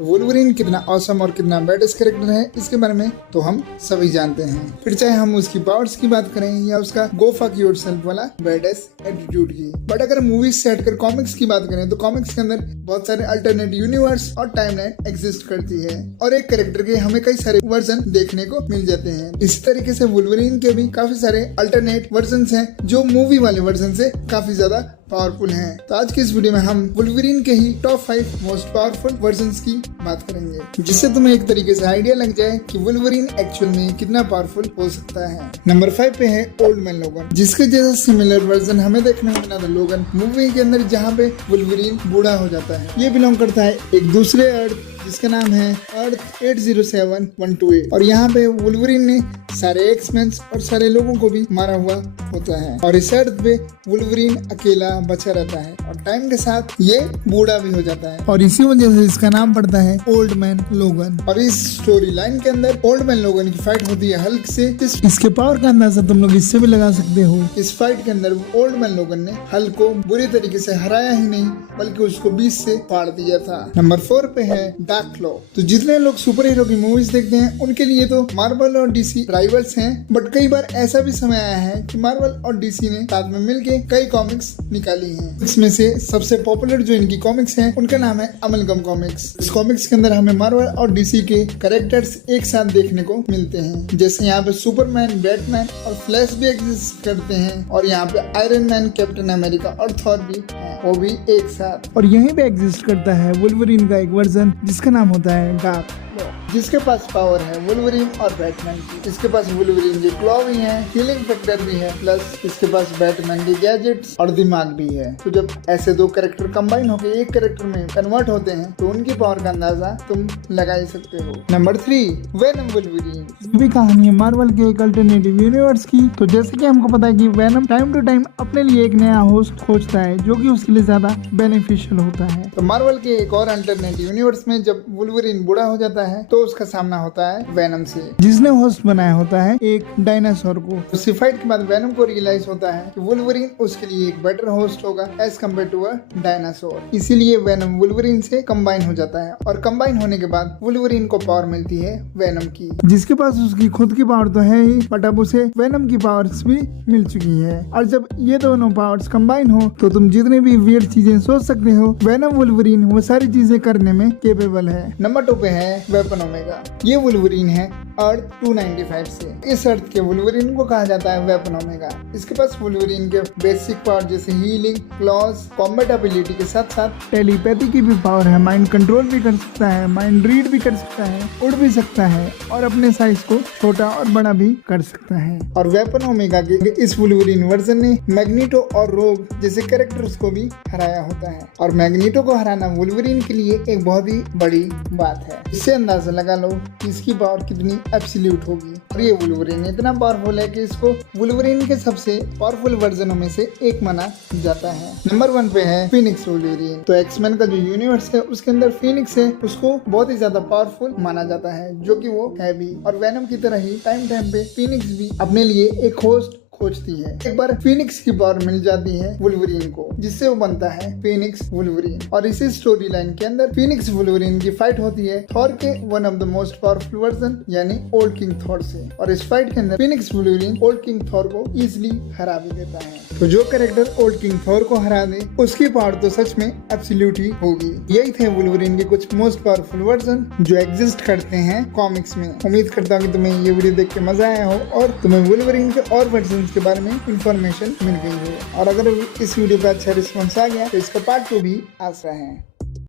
Wolverine कितना awesome और कितना बैडेस्ट कैरेक्टर है इसके बारे में तो हम सभी जानते हैं। फिर चाहे हम उसकी पावर्स की बात करें या उसका गो फक योरसेल्फ वाला बैडेस्ट एटीट्यूड की। बट अगर मूवीज से हटकर कॉमिक्स की बात करें तो कॉमिक्स के अंदर बहुत सारे अल्टरनेट यूनिवर्स और टाइमलाइन एग्जिस्ट करती है और एक कैरेक्टर के हमें कई सारे वर्जन देखने को मिल जाते हैं। इसी तरीके से वुल्वरीन के भी काफी सारे अल्टरनेट वर्जन हैं जो मूवी वाले वर्जन से काफी ज्यादा पावरफुल हैं। तो आज की इस वीडियो में हम वुल्वरीन के ही टॉप 5 मोस्ट पावरफुल वर्जन्स की बात करेंगे, जिससे तुम्हें एक तरीके से आइडिया लग जाए कि वुल्वरीन एक्चुअल में कितना पावरफुल हो सकता है। नंबर 5 पे है ओल्ड मैन लोगन, जिसके जैसा सिमिलर वर्जन हमें देखने को मिला था लोगन मूवी के अंदर, जहाँ पे वुल्वरीन बूढ़ा हो जाता है। ये बिलोंग करता है एक दूसरे अर्थ जिसका नाम है अर्थ 807128 और यहाँ पे वुल्वरीन ने सारे एक्समैन और सारे लोगों को भी मारा हुआ होता है और इस अर्थ पे वुल्वरीन अकेला बचा रहता है और टाइम के साथ ये बूढ़ा भी हो जाता है और इसी वजह से इसका नाम पड़ता है ओल्ड मैन लोगन। और इस स्टोरी लाइन के अंदर ओल्ड मैन लोगन की फाइट होती है हल्क से। इसके पावर का अंदाजा तुम लोग इससे भी लगा सकते हो। इस फाइट के अंदर ओल्ड मैन लोगन ने हल्क को बुरी तरीके से हराया ही नहीं बल्कि उसको 20 से फाड़ दिया था। नंबर 4 पे है डार्क क्लॉ। तो जितने लोग सुपर हीरो की मूवीज देखते हैं उनके लिए तो मार्वल और डीसी राइवल्स हैं, बट कई बार ऐसा भी समय आया है कि मार्वल और डीसी ने साथ में मिलके कई कॉमिक्स निकाली हैं। इसमें से सबसे पॉपुलर जो इनकी कॉमिक्स हैं उनका नाम है अमलगम कॉमिक्स। इस कॉमिक्स के अंदर हमें मार्वल और डीसी के कैरेक्टर्स एक साथ देखने को मिलते हैं, जैसे यहाँ पे सुपरमैन, बैटमैन और फ्लैश भी एग्जिस्ट करते हैं और यहाँ पे आयरन मैन, कैप्टन अमेरिका और थॉर भी है, वो भी एक साथ। और यहीं पे एग्जिस्ट करता है वुल्वरीन का एक वर्जन जिसका नाम होता है डार्क क्लॉ, जिसके पास पावर है वुल्वरीन और बैटमैन की। इसके पास वुल्वरीन के क्लॉ भी है, हीलिंग फैक्टर भी है, प्लस इसके पास बैटमैन के गैजेट्स और दिमाग भी है। तो जब ऐसे दो कैरेक्टर कंबाइन होकर एक कैरेक्टर में कन्वर्ट होते हैं तो उनकी पावर का अंदाजा तुम लगा ही सकते हो। Number 3 venom Wolverine. भी कहानी है मार्वल के एक अल्टरनेटिव यूनिवर्स की। तो जैसे कि हमको पता है कि वेनम टाइम टू टाइम अपने लिए एक नया होस्ट खोजता है जो कि उसके लिए ज्यादा बेनिफिशियल होता है। तो मार्वल के एक और अल्टरनेटिव यूनिवर्स में जब वुल्वरीन बूढ़ा हो जाता है तो उसका सामना होता है वेनम से, जिसने होस्ट बनाया होता है एक डायनासोर को। उसी फाइट के बाद वेनम को रियलाइज होता है कि वुल्वरीन उसके लिए एक बेटर होस्ट होगा as compared to a dinosaur. इसीलिए वेनम वुल्वरीन से कंबाइन हो जाता है और कंबाइन होने के बाद वुल्वरीन को पावर मिलती है वेनम की, जिसके पास उसकी खुद की पावर तो है ही बट अब उसे वेनम की पावर्स भी मिल चुकी है। और जब ये दोनों पावर्स कंबाइन हो तो तुम जितने भी वियर्ड चीजें सोच सकते हो वेनम वुल्वरीन वो सारी चीजें करने में केपेबल है। नंबर 2 पे है वेपन ओमेगा। ये वुल्वरीन है अर्थ 295 से। इस अर्थ के वुल्वरीन को कहा जाता है वेपन ओमेगा। इसके पास वुल्वरीन के बेसिक पावर जैसे हीलिंग, क्लॉज, कॉम्बैट एबिलिटी के साथ साथ टेलीपैथी की भी पावर है। माइंड कंट्रोल भी कर सकता है, माइंड रीड भी कर सकता है, उड़ भी सकता है और अपने साइज को छोटा और बड़ा भी कर सकता है। और वेपन ओमेगा के इस वुल्वरीन वर्जन ने मैग्नीटो और रोग जैसे कैरेक्टर्स को भी हराया होता है और मैग्नीटो को हराना वुल्वरीन के लिए एक बहुत ही बड़ी बात है। इससे अंदाजा लगा लो कि इसकी पावर कितनी एब्सोल्यूट होगी। और ये वुल्वरीन इतना पावरफुल है कि इसको वुल्वरीन के सबसे पावरफुल वर्जनों में से एक माना जाता है। नंबर 1 पे है फीनिक्स वुल्वरीन। तो एक्समैन का जो यूनिवर्स है उसके अंदर फीनिक्स है, उसको बहुत ही ज्यादा पावरफुल माना जाता है, जो कि वो है भी। और वेनम की तरह ही टाइम पे फीनिक्स भी अपने लिए एक होस्ट खोजती है। एक बार फीनिक्स की पावर मिल जाती है वुल्वरीन को, जिससे वो बनता है फीनिक्स वुल्वरीन। और इसी स्टोरी लाइन के अंदर फीनिक्स वुल्वरीन की फाइट होती है थॉर के one of the most powerful version यानी ओल्ड किंग थॉर से। और इस फाइट के अंदर Phoenix Wolverine old king Thor को इजिली हरा भी देता है। तो जो कैरेक्टर ओल्ड किंग थॉर को हरा दे उसकी पावर तो सच में एब्सोल्यूट ही होगी। यही थे वुल्वरीन के कुछ मोस्ट पावरफुल वर्जन जो एग्जिस्ट करते हैं कॉमिक्स में। उम्मीद करता हूँ कि तुम्हें ये वीडियो देख के मजा आया हो और तुम्हें वुल्वरीन के और वर्जन के बारे में इंफॉर्मेशन मिल गई है। और अगर इस वीडियो पे अच्छा रिस्पॉन्स आ गया तो इसका पार्ट 2 भी आशा है।